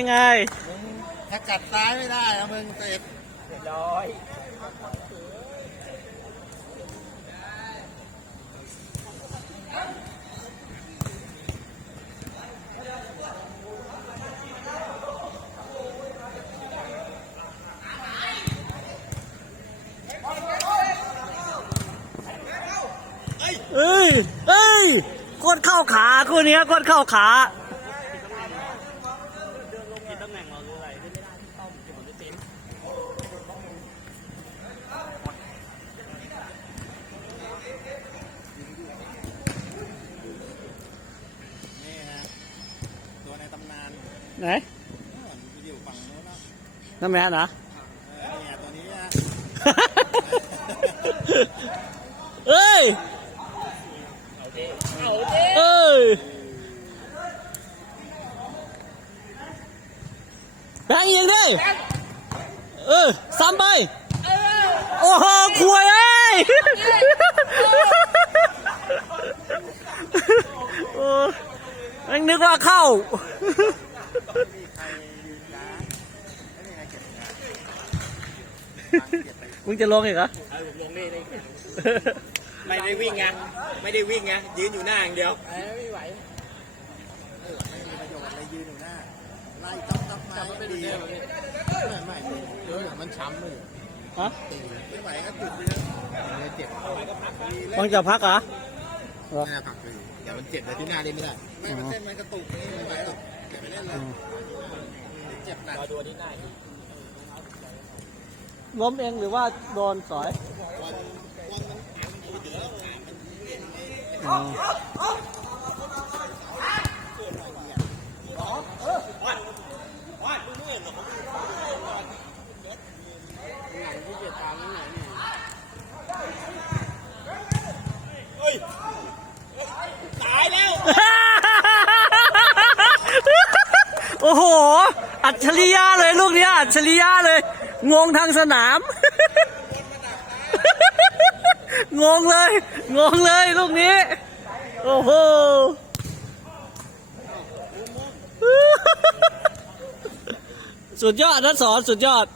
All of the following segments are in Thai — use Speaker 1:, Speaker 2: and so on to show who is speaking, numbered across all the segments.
Speaker 1: ยังไง
Speaker 2: ถ้ากัดซ้ายไม่ได้นะมึงเสร็จ
Speaker 3: เรียบร้อย
Speaker 1: เอ้ย เอ้ยโคตรเข้าขาคู่นี้ยโคตรเข้าขา
Speaker 2: นี่ฮะตัวในตำนาน
Speaker 1: ไหน
Speaker 2: เออมันอยู่ฝั่งโน้นแล้ว
Speaker 1: น้ำแม่นะ
Speaker 2: เอ้ย
Speaker 1: เอ้ยแบงยิงดิเออซ้ำไปโอ้โหควยเอ้ยแม่งนึกว่าเข้า
Speaker 2: มีใครยืนย้าไม่มีใครเก็บงานเก็บไป
Speaker 1: มึงจะลงอีกเหรอ
Speaker 3: เอาผมลงนี่ได้ไม่ได้วิ่งไงไม่ได้วิ่งไงยืนอยู่หน้าอย่างเดียวไม่ไหว
Speaker 2: เออไม่มีประโยชน์อะไรยืนอยู่หน้าไล่จ๊อกจ๊อกมาก็ดีไม่ไม่เดี๋ยวมันช้ำเลย
Speaker 1: ฮะ
Speaker 2: ไม่ไหวก็จุดเลยนะเจ็บ
Speaker 1: มึงจะพักเหรอ
Speaker 2: หน้าผักเลยแต่มันเจ็บเลยที่หน้าเล่นไม่ได้ไม่มันเส้นมันกระตุกนี่ไม่ไหวหรอกเก็บไป เล่นเลยเจ็บหนัก
Speaker 3: รอดูที่หน้า
Speaker 1: ล้มเองหรือว่าโดนสอยอ๋อ
Speaker 3: ตายแล้ว
Speaker 1: โอ้โห อัจฉริยะเลยลูกเนี้ยอัจฉริยะเลย งงทางสนาม งงเลย งงเลยลูกนี้ โอ้โหสุดยอดนะสอนสุดยอด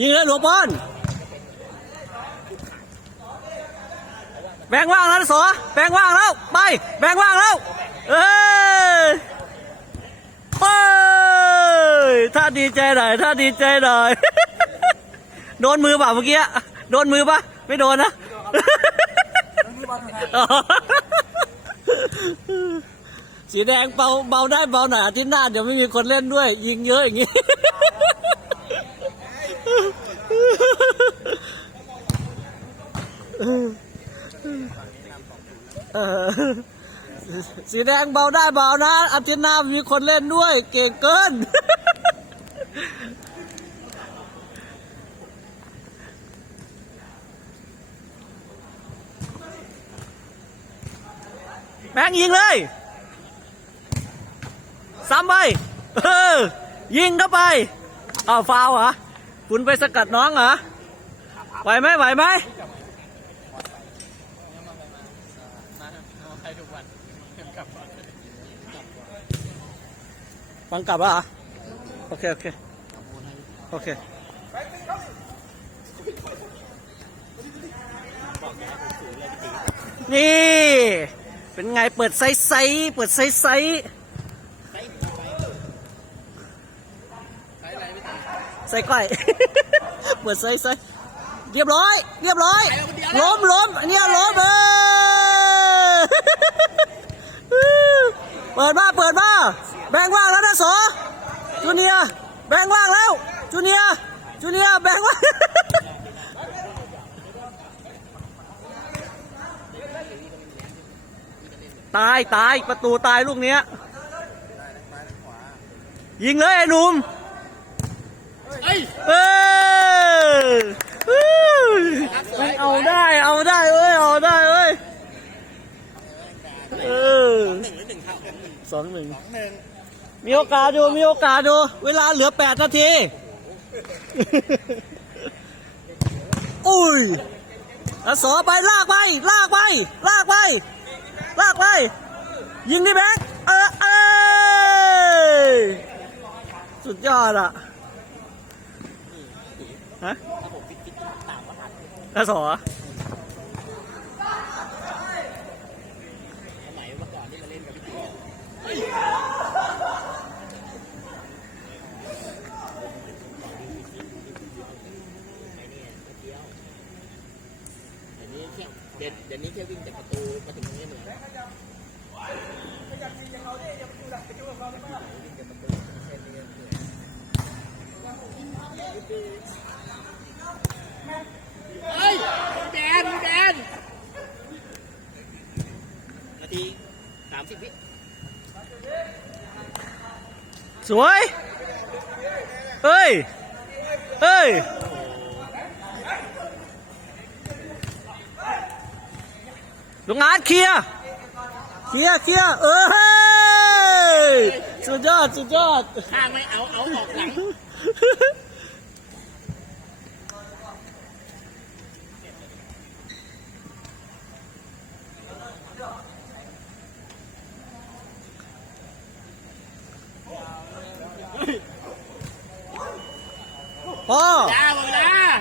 Speaker 1: ยิงเลยหลวงปอนแบงว่างแล้วนะสอแบงว่างแล้ว ไป แบงว่างแล้ว เอ้ยไปถ้าดีใจหน่อยถ้าดีใจหน่อย โดนมือเปล่าเมื่อกี้ โดนมือปะไม่โดนนะสีแดงเบาเบาได้เบาหน่อยอาทิตย์หน้าเดี๋ยวไม่มีคนเล่นด้วย ยิงเยอะอย่างงี้ เออ สีแดงเบาได้เบานะอาทิตย์หน้ามีคนเล่นด้วย เก่งเกิน แบงยิงเลย ซ้ำไป เออ ยิงเข้าไปอ้าวฟาวเหรอ คุณไปสกัดน้องเหรอ ไหวไหมไหวไหม
Speaker 3: ใครทุกวันกลับบ้าน
Speaker 1: ฟังกลับแล้วเหรอโอเค โอเค โอเค นี่ เป็นไงเปิดไซส์ไซส์เปิดไซส์ไซส์ไซส์ก้อย เปิดไซส์ไซส์เรียบร้อย เรียบร้อย ล้มล้มอันนี้ล้มเออเปิดมาเปิดมา งค์ว่างแล้วนะสอจูเนียร์แบงค์ว่างแล้วจูเนียร์จูเนียร์แบงค์ว่างตายตายประตูตายลูกเนี้ย ยิงเลยไอ้หนุ่ม
Speaker 3: เอ้ย
Speaker 1: เออเอ้ยมันเอาได้เอาได้เอ้ยเอาได้เอ้ยเออ
Speaker 3: หนึ่งหรือหนึ่งเท่า
Speaker 1: สองหนึ่ง
Speaker 2: สองหนึ่ง
Speaker 1: มีโอกาสดูมีโอกาสดู เวลาเหลือแปดนาที อุ้ยแล้วสอไปลากไป ลากไป ลากไป ลากไป ยิงดิแบงค์เออเอยสุดยอดอะฮะ
Speaker 3: ถ้าผมฟิตฟิตตามประหัน
Speaker 1: แล้วสอ
Speaker 3: สมัยเมื่อก่อนที่มาเล่นกับพี่ติ๋วเดี๋ยวนี้แค่เดี๋ยวเดี๋ยวนี้แค่วิ่งจากประตูมาถึงตรงนี้เหมือนเฮ้ยแดนแดนนาทีสามสิบวิ
Speaker 1: สวย เฮ้ย เฮ้ย ลุงอาร์ตเคลียร์เคลียร์เคลียร์เออเฮ้ยสุดยอดสุดยอด
Speaker 3: ข้างไม่เอาเอาออกหลัง
Speaker 1: พ่อ